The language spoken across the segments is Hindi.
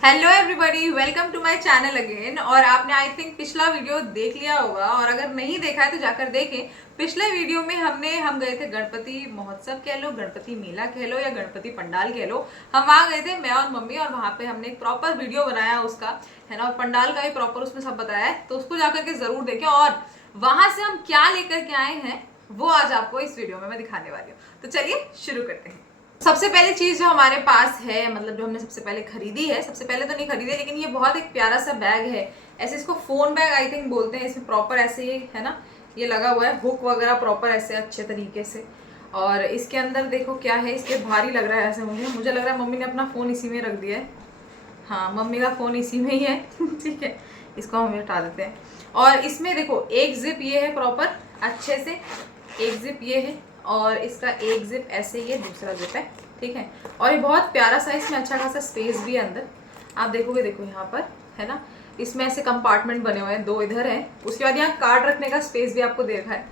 Hello everybody, welcome to my channel again. और आपने आई थिंक पिछला वीडियो देख लिया होगा, और अगर नहीं देखा है तो जाकर देखें। पिछले वीडियो में हम गए थे गणपति महोत्सव कह लो, गणपति मेला कह लो, या गणपति पंडाल कह लो। हम वहाँ गए थे, मैं और मम्मी, और वहाँ पे हमने एक प्रॉपर वीडियो बनाया उसका, है ना, और पंडाल का भी प्रॉपर उसमें सब बताया है, तो उसको जाकर के जरूर देखें। और वहां से हम क्या लेकर के आए हैं वो आज आपको इस वीडियो में मैं दिखाने वाली हूँ। तो चलिए शुरू करते हैं। सबसे पहली चीज जो हमारे पास है, मतलब जो हमने सबसे पहले खरीदी है, सबसे पहले तो नहीं खरीदी लेकिन ये बहुत एक प्यारा सा बैग है। ऐसे इसको फोन बैग आई थिंक बोलते हैं। इसमें प्रॉपर ऐसे ही है ना, ये लगा हुआ है, हुक वगैरह प्रॉपर ऐसे अच्छे तरीके से। और इसके अंदर देखो क्या है, इसके भारी लग रहा है ऐसे, मुझे लग रहा है मम्मी ने अपना फोन इसी में रख दिया है। हाँ, मम्मी का फोन इसी में ही है ठीक है, इसको हम हटा देते हैं। और इसमें देखो एक जिप ये है प्रॉपर अच्छे से, एक जिप ये है, और इसका एक जिप ऐसे ही है, दूसरा जिप है, ठीक है। और ये बहुत प्यारा सा, इसमें अच्छा खासा स्पेस भी है अंदर। आप देखोगे, देखो यहाँ पर है ना, इसमें ऐसे कंपार्टमेंट बने हुए हैं, दो इधर हैं। उसके बाद यहाँ कार्ड रखने का स्पेस भी आपको दे रखा है।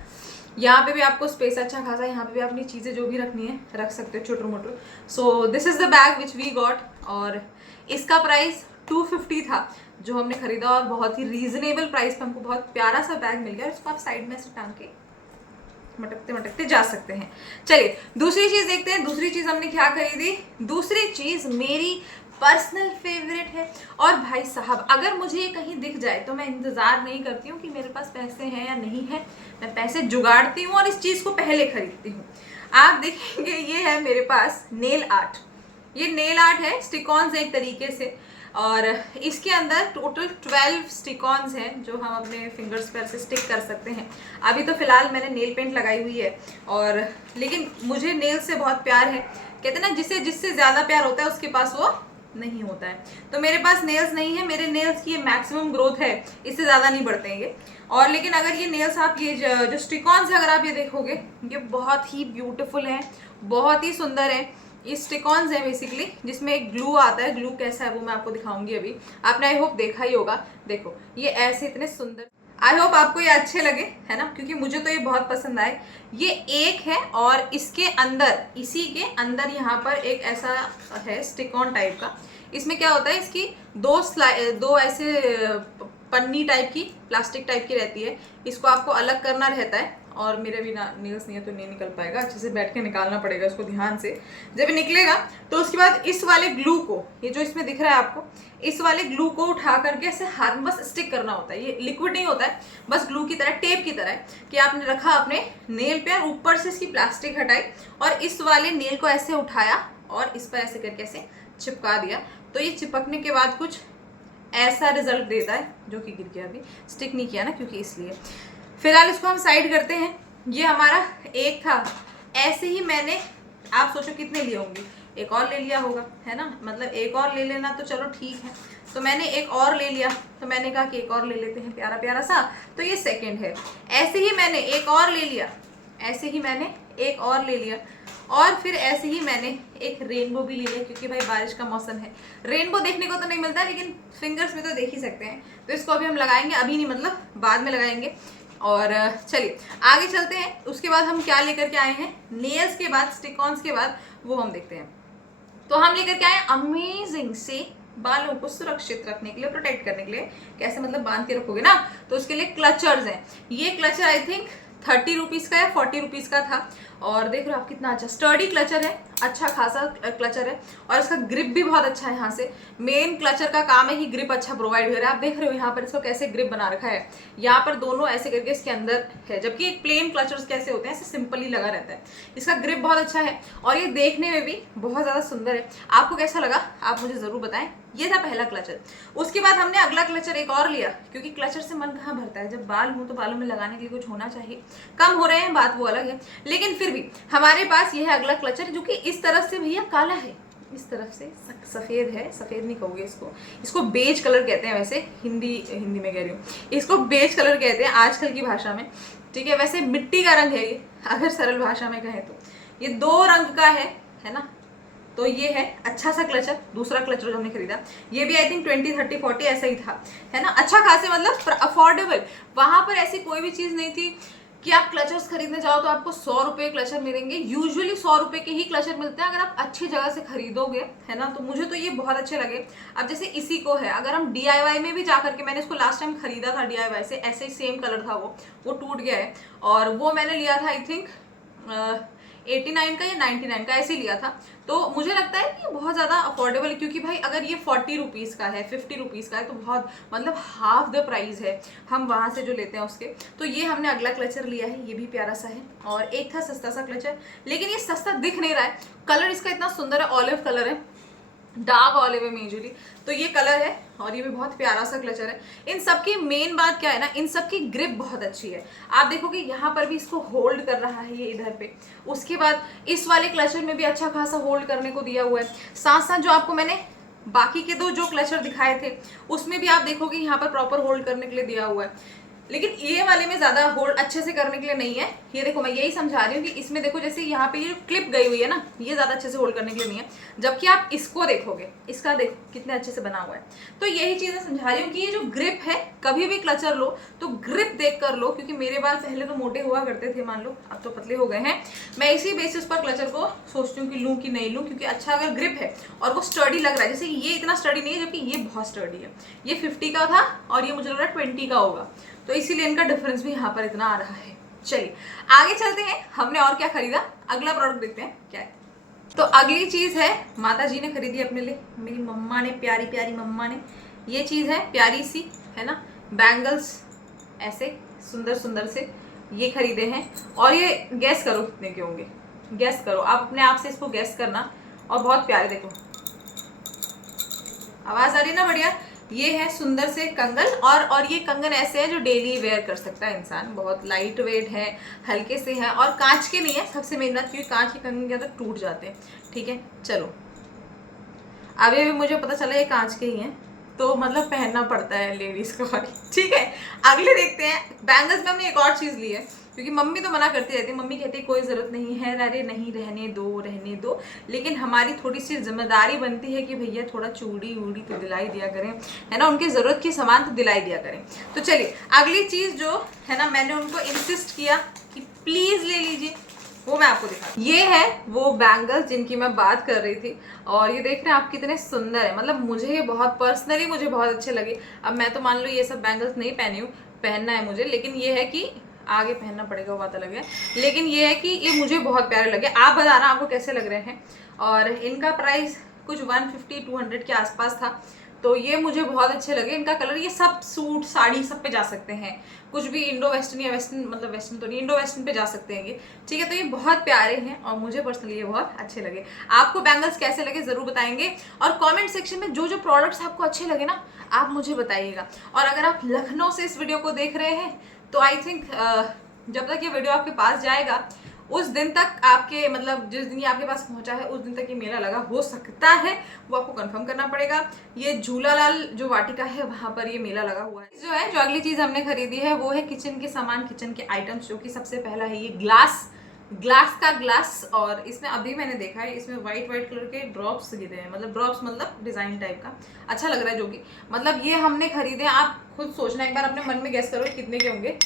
यहाँ पे भी आपको स्पेस अच्छा खासा, यहाँ पे भी अपनी चीज़ें जो भी रखनी है रख सकते हो, छोटू मोटू। So this is the bag which we got. और इसका प्राइस 250 था जो हमने खरीदा, और बहुत ही रीजनेबल प्राइस पे हमको बहुत प्यारा सा बैग मिल गया। इसको आप साइड में से टांग के मटकते मटकते जा सकते हैं। चलिए दूसरी चीज देखते हैं, दूसरी चीज हमने क्या खरीदी। दूसरी चीज मेरी पर्सनल फेवरेट है। और भाई साहब, अगर मुझे ये कहीं दिख जाए तो मैं इंतजार नहीं करती हूँ कि मेरे पास पैसे हैं या नहीं है, मैं पैसे जुगाड़ती हूँ और इस चीज को पहले खरीदती हूँ। आप देखेंगे ये है मेरे पास नेल आर्ट। ये नेल आर्ट है, स्टिकॉन्स एक तरीके से। और इसके अंदर टोटल 12 स्टिकॉन्स हैं जो हम अपने फिंगर्स पर से स्टिक कर सकते हैं। अभी तो फिलहाल मैंने नेल पेंट लगाई हुई है, और लेकिन मुझे नेल से बहुत प्यार है। कहते ना, जिसे जिससे ज़्यादा प्यार होता है उसके पास वो नहीं होता है। तो मेरे पास नेल्स नहीं है, मेरे नेल्स की ये मैक्सिमम ग्रोथ है, इससे ज़्यादा नहीं बढ़ते हैं ये। और लेकिन अगर ये नेल्स आप ये जो स्टिकॉन्स है अगर आप ये देखोगे, ये बहुत ही ब्यूटीफुल है, बहुत ही सुंदर है। ये स्टिकॉन्स है बेसिकली, जिसमें एक ग्लू आता है। ग्लू कैसा है वो मैं आपको दिखाऊंगी अभी। आपने आई होप देखा ही होगा। देखो ये ऐसे इतने सुंदर, आई होप आपको ये अच्छे लगे, है ना, क्योंकि मुझे तो ये बहुत पसंद आए। ये एक है, और इसके अंदर, इसी के अंदर यहाँ पर एक ऐसा है स्टिकॉन टाइप का। इसमें क्या होता है, इसकी दो ऐसे पन्नी टाइप की, प्लास्टिक टाइप की रहती है। इसको आपको अलग करना रहता है, और मेरे भी नेल्स नहीं है तो नहीं निकल पाएगा, अच्छे से बैठ के निकालना पड़ेगा इसको ध्यान से। जब निकलेगा तो उसके बाद इस वाले ग्लू को, ये जो इसमें दिख रहा है आपको, इस वाले ग्लू को उठा करके ऐसे हाथ में बस स्टिक करना होता है। ये लिक्विड नहीं होता है, बस ग्लू की तरह, टेप की तरह है कि आपने रखा अपने नेल पे, और ऊपर से इसकी प्लास्टिक हटाई, और इस वाले नेल को ऐसे उठाया और इस पर ऐसे करके ऐसे चिपका दिया। तो ये चिपकने के बाद कुछ ऐसा रिजल्ट देता है, जो कि गिर गया, अभी स्टिक नहीं किया ना क्योंकि, इसलिए फिलहाल इसको हम साइड करते हैं। ये हमारा एक था, ऐसे ही मैंने, आप सोचो कितने लिए होंगे, एक और ले लिया होगा, है ना, मतलब एक और ले लेना तो चलो ठीक है। तो मैंने एक और ले लिया, तो मैंने कहा कि एक और ले लेते हैं प्यारा प्यारा सा, तो ये सेकंड है। ऐसे ही मैंने एक और ले लिया, ऐसे ही मैंने एक और ले लिया, और फिर ऐसे ही मैंने एक रेनबो भी ले लिया, क्योंकि भाई बारिश का मौसम है, रेनबो देखने को तो नहीं मिलता लेकिन फिंगर्स में तो देख ही सकते हैं। तो इसको अभी हम लगाएंगे, अभी नहीं, मतलब बाद में लगाएंगे। और चलिए आगे चलते हैं। उसके बाद हम क्या लेकर के आए हैं, नेल्स के बाद, स्टिकॉन्स के बाद, वो हम देखते हैं। तो हम लेकर के आए अमेजिंग से बालों को सुरक्षित रखने के लिए, प्रोटेक्ट करने के लिए। कैसे मतलब, बांध के रखोगे ना, तो उसके लिए क्लचर्स हैं। ये क्लचर आई थिंक 30 रुपीज़ का या 40 रुपीज़ का था। और देख रहे हो आप कितना अच्छा स्टर्डी क्लचर है, अच्छा खासा क्लचर है, और इसका ग्रिप भी बहुत अच्छा है। यहाँ से मेन क्लचर का काम है कि ग्रिप अच्छा प्रोवाइड कर रहा है। आप देख रहे हो यहाँ पर इसको कैसे ग्रिप बना रखा है, यहाँ पर दोनों ऐसे करके इसके अंदर है, जबकि एक प्लेन क्लचर्स कैसे होते हैं, ऐसे सिंपल ही लगा रहता है। इसका ग्रिप बहुत अच्छा है, और ये देखने में भी बहुत ज़्यादा सुंदर है। आपको कैसा लगा आप मुझे ज़रूर बताएं। ये था पहला क्लचर। उसके बाद हमने अगला क्लचर एक और लिया, क्योंकि क्लचर से मन कहाँ भरता है, जब बाल हो तो बालों में लगाने के लिए कुछ होना चाहिए। कम हो रहे हैं बात वो अलग है, लेकिन फिर भी हमारे पास ये है अगला क्लचर, जो कि इस तरफ से भैया काला है, इस तरफ से सफ़ेद है। सफ़ेद नहीं कहोगे इसको, इसको बेज कलर कहते हैं वैसे, हिंदी में कह रही हूँ, इसको बेज कलर कहते हैं आजकल की भाषा में, ठीक है। वैसे मिट्टी का रंग है ये, अगर सरल भाषा में कहें तो। ये दो रंग का है ना। तो ये है अच्छा सा क्लचर। दूसरा क्लचर जो हमने खरीदा, ये भी आई थिंक 20, 30, 40 ऐसा ही था, है ना, अच्छा खासे, मतलब अफोर्डेबल। वहां पर ऐसी कोई भी चीज़ नहीं थी कि आप क्लचर्स खरीदने जाओ तो आपको 100 रुपये क्लचर मिलेंगे। यूजुअली 100 रुपये के ही क्लचर मिलते हैं अगर आप अच्छी जगह से खरीदोगे, है ना। तो मुझे तो ये बहुत अच्छे लगे। अब जैसे इसी को है, अगर हम DIY में भी जाकर के, मैंने इसको लास्ट टाइम खरीदा था DIY से, ऐसे ही सेम कलर था, वो टूट गया है, और वो मैंने लिया था आई थिंक 89 का या 99 का, ऐसे लिया था। तो मुझे लगता है कि ये बहुत ज़्यादा अफोर्डेबल है, क्योंकि भाई अगर ये 40 रुपीज़ का है, 50 रुपीज़ का है, तो बहुत मतलब हाफ द प्राइस है हम वहाँ से जो लेते हैं उसके। तो ये हमने अगला क्लचर लिया है, ये भी प्यारा सा है। और एक था सस्ता सा क्लचर, लेकिन ये सस्ता दिख नहीं रहा है, कलर इसका इतना सुंदर है, ऑलिव कलर है, डार्क ऑलिव है मेजरली, तो ये कलर है, और ये भी बहुत प्यारा सा क्लचर है। इन सब की मेन बात क्या है ना, इन सब की ग्रिप बहुत अच्छी है। आप देखो कि यहाँ पर भी इसको होल्ड कर रहा है ये इधर पे, उसके बाद इस वाले क्लचर में भी अच्छा खासा होल्ड करने को दिया हुआ है। साथ साथ जो आपको मैंने बाकी के दो जो क्लचर दिखाए थे उसमें भी आप देखोगे यहाँ पर प्रॉपर होल्ड करने के लिए दिया हुआ है, लेकिन ये वाले में ज्यादा होल्ड अच्छे से करने के लिए नहीं है। ये देखो, मैं यही समझा रही हूँ कि इसमें देखो जैसे यहाँ पे ये क्लिप गई हुई है ना, ये ज्यादा अच्छे से होल्ड करने के लिए नहीं है, जबकि आप इसको देखोगे, इसका देखो कितने अच्छे से बना हुआ है। तो यही चीजें समझा रही हूँ कि ये जो ग्रिप है, कभी भी क्लचर लो तो ग्रिप देख कर लो, क्योंकि मेरे बाल पहले तो मोटे हुआ करते थे, मान लो अब तो पतले हो गए हैं। मैं इसी बेसिस पर क्लचर को सोचती हूँ कि लूँ कि नहीं लूँ, क्योंकि अच्छा अगर ग्रिप है और वो स्टर्डी लग रहा है, जैसे ये इतना स्टर्डी नहीं है जबकि ये बहुत स्टर्डी है। ये 50 का था और ये मुझे लग रहा है 20 का होगा, तो इसीलिए इनका डिफरेंस भी यहाँ पर इतना आ रहा है। चलिए आगे चलते हैं, हमने और क्या खरीदा, अगला प्रोडक्ट देखते हैं क्या है। तो अगली चीज है, माता जी ने खरीदी अपने लिए, मेरी मम्मा ने, प्यारी प्यारी मम्मा ने। ये चीज है प्यारी सी, है ना, बैंगल्स ऐसे सुंदर सुंदर से ये खरीदे हैं। और ये गैस करो कितने के होंगे, गैस करो आप अपने आप से, इसको गैस करना। और बहुत प्यारे, देखो आवाज आ रही ना, बढ़िया। ये है सुंदर से कंगन, और ये कंगन ऐसे है जो डेली वेयर कर सकता है इंसान, बहुत लाइट वेट है, हल्के से है, और कांच के नहीं है, सबसे मेन बात, क्योंकि कांच के कंगन क्या तो टूट जाते हैं। ठीक है, चलो अभी भी मुझे पता चला ये कांच के ही हैं, तो मतलब पहनना पड़ता है लेडीज को। ठीक है, अगले देखते हैं। बैंगल्स में हमने एक और चीज ली है, क्योंकि मम्मी तो मना करती रहती है, मम्मी कहती है कोई ज़रूरत नहीं है, अरे नहीं रहने दो रहने दो, लेकिन हमारी थोड़ी सी जिम्मेदारी बनती है कि भैया थोड़ा चूड़ी वूड़ी तो दिलाई दिया करें, है ना, उनकी ज़रूरत की सामान तो दिलाई दिया करें। तो चलिए अगली चीज़ जो है ना, मैंने उनको इंसिस्ट किया कि प्लीज़ ले लीजिए, वो मैं आपको दिखा। ये है वो बैंगल्स जिनकी मैं बात कर रही थी, और ये देख रहे हैं आप कितने सुंदर है, मतलब मुझे ये बहुत पर्सनली मुझे बहुत अच्छे लगे। अब मैं तो मान लो ये सब बैंगल्स नहीं पहनी हूँ, पहनना है मुझे, लेकिन ये है कि आगे पहनना पड़ेगा, वो बात अलग है, लेकिन ये है कि ये मुझे बहुत प्यारे लगे। आप बताना आपको कैसे लग रहे हैं। और इनका प्राइस कुछ 150-200 के आसपास था, तो ये मुझे बहुत अच्छे लगे। इनका कलर, ये सब सूट साड़ी सब पे जा सकते हैं, कुछ भी इंडो वेस्टर्न या वेस्टर्न, मतलब वेस्टर्न तो नहीं, इंडो वेस्टर्न पे जा सकते हैं ये। ठीक है, तो ये बहुत प्यारे हैं और मुझे पर्सनली ये बहुत अच्छे लगे। आपको बैंगल्स कैसे लगे जरूर बताएंगे, और कमेंट सेक्शन में जो जो प्रोडक्ट्स आपको अच्छे लगे ना, आप मुझे बताइएगा। और अगर आप लखनऊ से इस वीडियो को देख रहे हैं तो आई थिंक जब तक ये वीडियो आपके पास जाएगा उस दिन तक आपके, मतलब जिस दिन ये आपके पास पहुंचा है उस दिन तक ये मेला लगा हो सकता है, वो आपको कंफर्म करना पड़ेगा। ये झूलालाल जो वाटिका है वहां पर ये मेला लगा हुआ है। जो है, जो अगली चीज हमने खरीदी है वो है किचन के सामान, किचन के आइटम्स, जो कि सबसे पहला है ये ग्लास का ग्लास। और इसमें अभी मैंने देखा है, इसमें व्हाइट कलर के ड्रॉप्स गिरे हैं, मतलब ड्रॉप्स मतलब डिजाइन टाइप का, अच्छा लग रहा है, जो कि मतलब ये हमने खरीदे। आप खुद सोचना, एक बार अपने मन में गैस करो कितने के होंगे,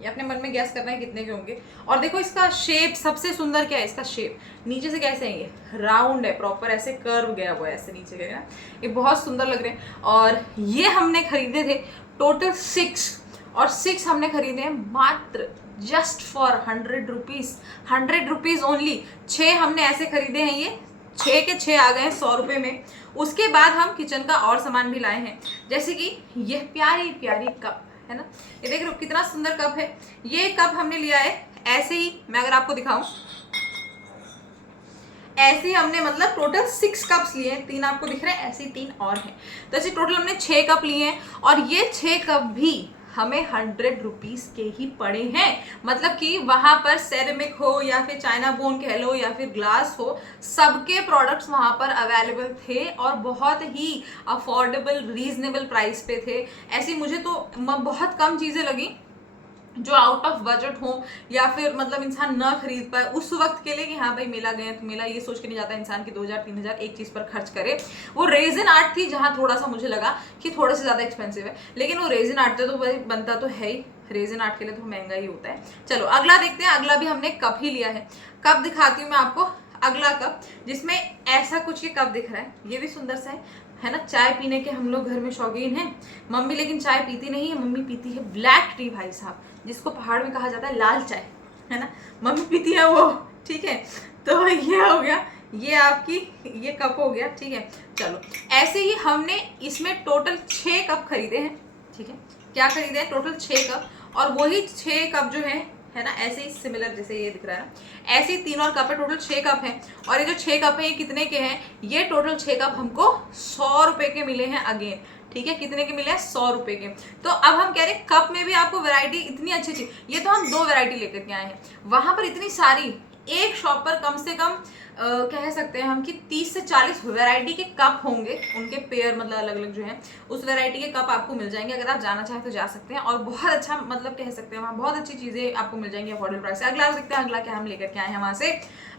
ये अपने मन में गैस करना है कितने के होंगे। और देखो इसका शेप सबसे सुंदर क्या है, इसका शेप नीचे से कैसे है, ये राउंड है, प्रॉपर ऐसे कर्व गया हुआ है, ऐसे नीचे गया ना, ये बहुत सुंदर लग रहे हैं। और ये हमने खरीदे थे टोटल 6, और 6 हमने खरीदे हैं मात्र just for 100 rupees, 100 rupees only. 6 हमने ऐसे खरीदे हैं, ये 6 के 6 आ गए हैं 100 रुपये में। उसके बाद हम किचन का और सामान भी लाए हैं, जैसे कि यह प्यारी प्यारी कप है ना, ये देख लो कितना सुंदर कप है। ये कप हमने लिया है ऐसे ही, मैं अगर आपको दिखाऊं, ऐसे ही हमने मतलब टोटल 6 कप्स लिए हैं, 3 आपको दिख रहे हैं, ऐसे ही 3 और हैं, तो ऐसे टोटल हमने 6 कप लिए हैं। और ये 6 कप भी हमें 100 रुपीज़ के ही पड़े हैं, मतलब कि वहां पर सेरेमिक हो या फिर चाइना बोन कह लो या फिर ग्लास हो, सबके प्रोडक्ट्स वहां पर अवेलेबल थे और बहुत ही अफोर्डेबल रीजनेबल प्राइस पे थे। ऐसी मुझे तो बहुत कम चीज़ें लगी जो आउट ऑफ बजट हो या फिर मतलब इंसान ना खरीद पाए उस वक्त के लिए, कि हाँ भाई मेला गए तो मेला ये सोच के नहीं जाता इंसान की 2000-3000 एक चीज़ पर खर्च करे। वो रेजिन आर्ट थी जहाँ थोड़ा सा मुझे लगा कि थोड़ा सा ज़्यादा एक्सपेंसिव है, लेकिन वो रेजिन आर्ट तो भाई बनता तो है ही, रेजन आर्ट के लिए तो महंगा ही होता है। चलो अगला देखते हैं। अगला भी हमने कप ही लिया है। कप दिखाती हूँ मैं आपको। अगला कप जिसमें ऐसा कुछ ये कप दिख रहा है, ये भी सुंदर सा है ना। चाय पीने के हम लोग घर में शौकीन हैं। मम्मी लेकिन चाय पीती नहीं है, मम्मी पीती है ब्लैक टी भाई साहब, जिसको पहाड़ में कहा जाता है लाल चाय, है ना। मम्मी पीती है वो, ठीक है। तो ये हो गया, ये आपकी ये कप हो गया, ठीक है। चलो ऐसे ही हमने इसमें टोटल 6 कप खरीदे हैं, ठीक है। क्या खरीदे हैं? टोटल 6 कप, और वही 6 कप जो है ना, ऐसे ही सिमिलर जैसे ये दिख रहा है ना, ऐसे ही 3 और कप है, टोटल 6 कप हैं। और ये जो 6 कप है ये कितने के हैं? ये टोटल 6 कप हमको 100 रुपए के मिले हैं अगेन, ठीक है। कितने के मिले हैं? 100 रुपए के। तो अब हम कह रहे हैं कप में भी आपको वैरायटी इतनी अच्छी अच्छी, ये तो हम 2 वैरायटी लेकर के आए हैं, वहां पर इतनी सारी, एक शॉप पर कम से कम कह सकते हैं हम कि 30 से 40 वैरायटी के कप होंगे, उनके पेयर मतलब अलग अलग जो हैं, उस वैरायटी के कप आपको मिल जाएंगे। अगर आप जाना चाहें तो जा सकते हैं, और बहुत अच्छा मतलब कह सकते हैं वहाँ बहुत अच्छी चीज़ें आपको मिल जाएंगी अफोर्डेबल प्राइस से। अगला देखते हैं अगला क्या हम लेकर के आए हैं वहाँ से।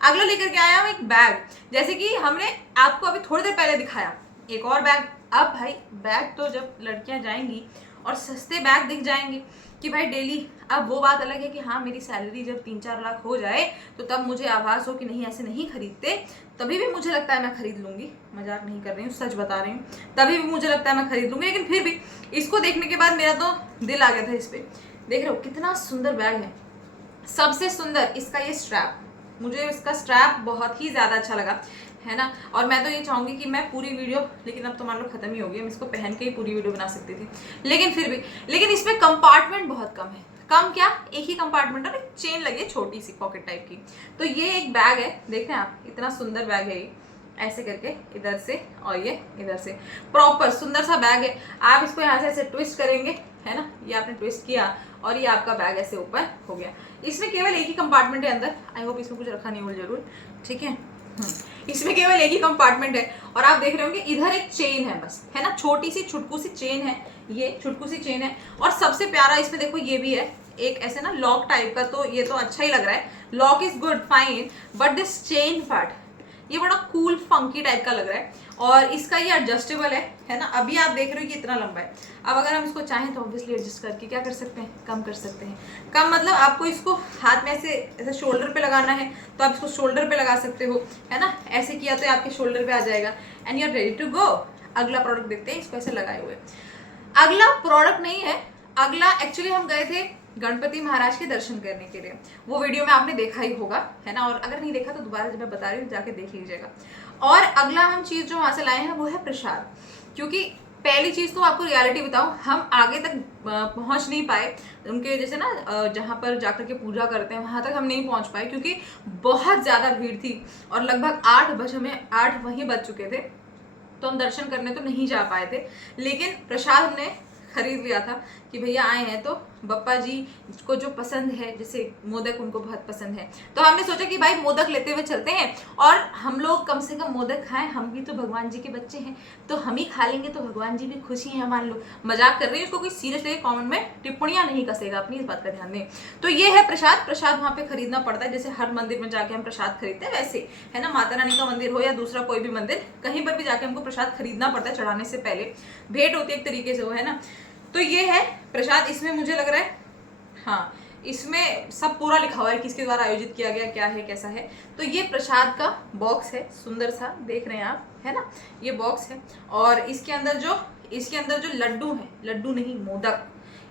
अगला लेकर के आया हम एक बैग, जैसे कि हमने आपको अभी थोड़ी देर पहले दिखाया एक और बैग। अब भाई बैग तो जब लड़कियाँ जाएंगी और सस्ते बैग दिख जाएंगे कि भाई डेली, अब वो बात अलग है कि हाँ मेरी सैलरी जब 3-4 लाख हो जाए तो तब मुझे आभास हो कि नहीं ऐसे नहीं खरीदते, तभी भी मुझे लगता है मैं खरीद लूंगी। मजाक नहीं कर रही हूँ, सच बता रही हूँ, तभी भी मुझे लगता है मैं खरीद लूंगी। लेकिन फिर भी इसको देखने के बाद मेरा तो दिल आ गया था इस पर। देख रहे हो कितना सुंदर बैग है। सबसे सुंदर इसका ये स्ट्रैप, मुझे इसका स्ट्रैप बहुत ही ज़्यादा अच्छा लगा, है ना। और मैं तो ये चाहूँगी कि मैं पूरी वीडियो, लेकिन अब तो मान लो खत्म ही हो गई, मैं इसको पहन के ही पूरी वीडियो बना सकती थी, लेकिन फिर भी, लेकिन इसमें कंपार्टमेंट बहुत कम है। कम क्या, एक ही कंपार्टमेंट और एक चेन लगी है छोटी सी पॉकेट टाइप की। तो ये एक बैग है, देख रहे हैं आप, इतना सुंदर बैग है ये, ऐसे करके इधर से और ये इधर से, प्रॉपर सुंदर सा बैग है। आप इसको यहाँ से ऐसे ट्विस्ट करेंगे, है ना, ये आपने ट्विस्ट किया और ये आपका बैग ऐसे ऊपर हो गया। इसमें केवल एक ही कंपार्टमेंट है अंदर, आई होप इसमें कुछ रखा नहीं हो जरूर, ठीक है। इसमें केवल एक ही कंपार्टमेंट है, और आप देख रहे होंगे इधर एक चेन है बस, है ना, छोटी सी छुटकू सी चेन है, ये छुटकू सी चेन है। और सबसे प्यारा इसमें देखो ये भी है एक ऐसे ना लॉक टाइप का, तो ये तो अच्छा ही लग रहा है, lock is good fine, but this chain part ये बड़ा कूल फंकी टाइप का लग रहा है। और इसका ये एडजस्टेबल है ना। अभी आप देख रहे हो कि इतना लंबा है, अब अगर हम इसको चाहें तो ऑब्वियसली एडजस्ट करके क्या कर सकते हैं, कम कर सकते हैं। कम मतलब आपको इसको हाथ में ऐसे ऐसे शोल्डर पे लगाना है तो आप इसको शोल्डर पे लगा सकते हो, है ना। ऐसे किया तो आपके शोल्डर पे आ जाएगा and you are ready to go. अगला प्रोडक्ट देखते हैं, इसको ऐसे लगाए हुए। अगला प्रोडक्ट नहीं है, अगला एक्चुअली हम गए थे गणपति महाराज के दर्शन करने के लिए, वो वीडियो में आपने देखा ही होगा, है ना। और अगर नहीं देखा तो दोबारा जब मैं बता रही हूँ जाके देख लीजिएगा। और अगला हम चीज़ जो वहाँ से लाए हैं वो है प्रसाद, क्योंकि पहली चीज़ तो आपको रियलिटी बताऊँ, हम आगे तक पहुँच नहीं पाए उनके जैसे ना, जहाँ पर जाकर के पूजा करते हैं वहाँ तक हम नहीं पहुँच पाए, क्योंकि बहुत ज़्यादा भीड़ थी और लगभग 8 वहीं बज चुके थे, तो हम दर्शन करने तो नहीं जा पाए थे। लेकिन प्रसाद हमने खरीद लिया था कि भैया आए हैं तो बप्पा जी को जो पसंद है, जैसे मोदक उनको बहुत पसंद है, तो हमने सोचा कि भाई मोदक लेते हुए चलते हैं और हम लोग कम से कम मोदक खाएं, हम भी तो भगवान जी के बच्चे हैं, तो हम ही खा लेंगे तो भगवान जी भी खुशी हैं मान लो। मजाक कर रही है, उसको कोई सीरियस लेके कॉमेंट में टिप्पणियां नहीं कसेगा, अपनी इस बात का ध्यान दें। तो ये है प्रसाद। प्रसाद वहाँ पे खरीदना पड़ता है, जैसे हर मंदिर में जाके हम प्रसाद खरीदते हैं वैसे, है ना। माता रानी का मंदिर हो या दूसरा कोई भी मंदिर, कहीं पर भी जाके हमको प्रसाद खरीदना पड़ता है, चढ़ाने से पहले भेंट होती है एक तरीके से वो, है ना। तो ये है प्रसाद। इसमें मुझे लग रहा है हाँ, इसमें सब पूरा लिखा हुआ है किसके द्वारा आयोजित किया गया, क्या है कैसा है। तो ये प्रसाद का बॉक्स है, सुंदर सा देख रहे हैं आप, है ना, ये बॉक्स है। और इसके अंदर जो लड्डू है, लड्डू नहीं मोदक,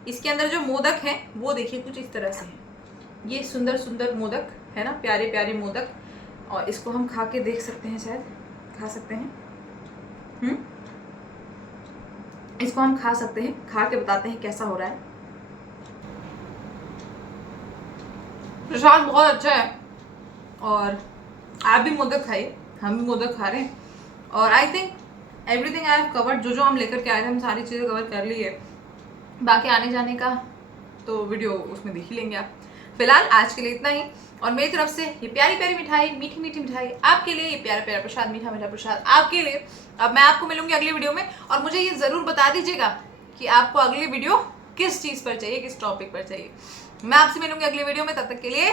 इसके अंदर जो मोदक है वो देखिए कुछ इस तरह से है, ये सुंदर सुंदर मोदक, है ना, प्यारे प्यारे मोदक। और इसको हम खा के देख सकते हैं, शायद खा सकते हैं, इसको हम खा सकते हैं, खा के बताते हैं कैसा हो रहा है। प्रसाद बहुत अच्छा है, और आप भी मोदक खाइए, हम भी मोदक खा रहे हैं। और I think everything I have covered, जो हम लेकर के आए थे हम सारी चीज़ें कवर कर ली है। बाकी आने जाने का तो वीडियो उसमें देख ही लेंगे आप। फिलहाल आज के लिए इतना ही, और मेरी तरफ से ये प्यारी प्यारी मिठाई, मीठी मीठी मिठाई आपके लिए, ये प्यारा प्यारा प्रसाद, मीठा मीठा प्रसाद आपके लिए। अब मैं आपको मिलूंगी अगली वीडियो में, और मुझे ये ज़रूर बता दीजिएगा कि आपको अगली वीडियो किस चीज़ पर चाहिए, किस टॉपिक पर चाहिए। मैं आपसे मिलूंगी अगली वीडियो में, तब तक के लिए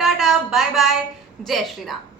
टाटा बाय बाय, जय श्री राम।